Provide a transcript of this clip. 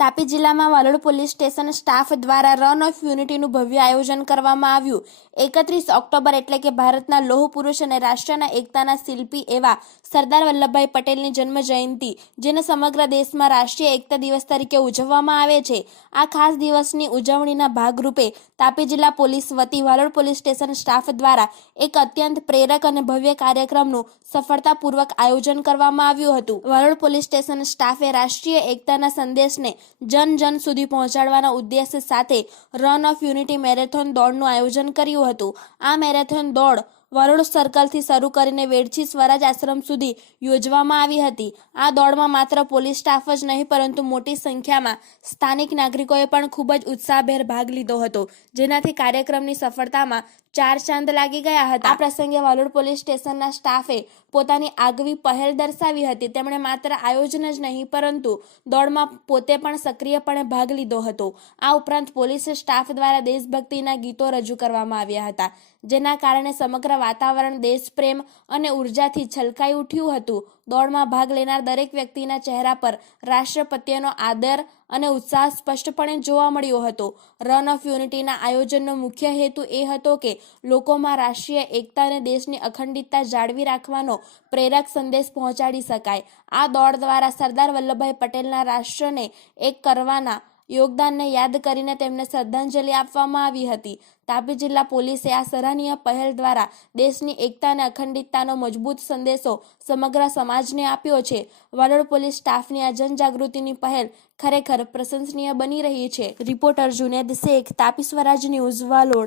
તાપી જિલ્લામાં Valod police station staff દ્વારા run of યુનિટીનું ભવ્ય આયોજન કરવામાં આવ્યું. એકત્રીસ ઓક્ટોબર એટલે કે ભારતના લોહ પુરુષ અને રાષ્ટ્રના એકતાના શિલ્પી એવા સરદાર વલ્લભભાઈ પટેલની જન્મ જયંતિ, જેને સમગ્ર દેશમાં રાષ્ટ્રીય એકતા દિવસ તરીકે ઉજવવામાં આવે છે. આ ખાસ દિવસની ઉજવણીના ભાગરૂપે તાપી જિલ્લા પોલીસ વતી વાલોડ પોલીસ સ્ટેશન સ્ટાફ દ્વારા એક અત્યંત પ્રેરક અને ભવ્ય કાર્યક્રમનું સફળતાપૂર્વક આયોજન કરવામાં આવ્યું હતું. વાલોડ પોલીસ સ્ટેશન સ્ટાફે રાષ્ટ્રીય એકતાના સંદેશને જન જન સુધી પહોંચાડવાના ઉદ્દેશ્ય સાથે રન ઓફ યુનિટી મેરેથોન દોડનું આયોજન કર્યું હતું. આ મેરેથોન દોડ વરુણ સર્કલથી શરૂ કરીને વેડછી સ્વરાજ આશ્રમ સુધી યોજવામાં આવી હતી. આ દોડમાં માત્ર પોલીસ સ્ટાફ જ નહીં, પરંતુ મોટી સંખ્યામાં સ્થાનિક નાગરિકોએ પણ ખૂબ જ ઉત્સાહભેર ભાગ લીધો હતો, જેનાથી કાર્યક્રમની સફળતામાં ચાર ચાંદ લાગી ગયા હતા. આ પ્રસંગે વાલોડ પોલીસ સ્ટેશનના સ્ટાફે પોતાની આગવી પહેલ દર્શાવી હતી. તેમણે માત્ર આયોજન જ નહીં, પરંતુ દોડમાં પોતે પણ સક્રિયપણે ભાગ લીધો હતો. આ ઉપરાંત પોલીસ સ્ટાફ દ્વારા દેશભક્તિના ગીતો રજૂ કરવામાં આવ્યા હતા, જેના કારણે સમગ્ર વાતાવરણ દેશપ્રેમ અને ઉર્જાથી છલકાઈ ઉઠ્યું હતું. દોડમાં ભાગ લેનાર દરેક વ્યક્તિના ચહેરા પર રાષ્ટ્ર પ્રત્યેનો આદર અને ઉત્સાહ સ્પષ્ટપણે જોવા મળ્યો હતો. રન ઓફ યુનિટીના આયોજનનો મુખ્ય હેતુ એ હતો કે લોકોમાં રાષ્ટ્રીય એકતા અને દેશની અખંડિતતા જાળવી રાખવાનો પ્રેરક સંદેશ પહોંચાડી શકાય. આ દોડ દ્વારા સરદાર વલ્લભભાઈ પટેલના રાષ્ટ્રને એક કરવાના યોગદાનને યાદ કરીને તેમને શ્રદ્ધાંજલિ આપવામાં આવી હતી. તાપી જિલ્લા પોલીસે આ સરાહનીય પહેલ દ્વારા દેશની એકતા અને અખંડિતતાનો મજબૂત સંદેશો સમગ્ર સમાજને આપ્યો છે. વડોદ પોલીસ સ્ટાફની આ જનજાગૃતિની પહેલ ખરેખર પ્રશંસનીય બની રહી છે. Reporter Juned Shaikh, Tapi Swaraj news, Valod.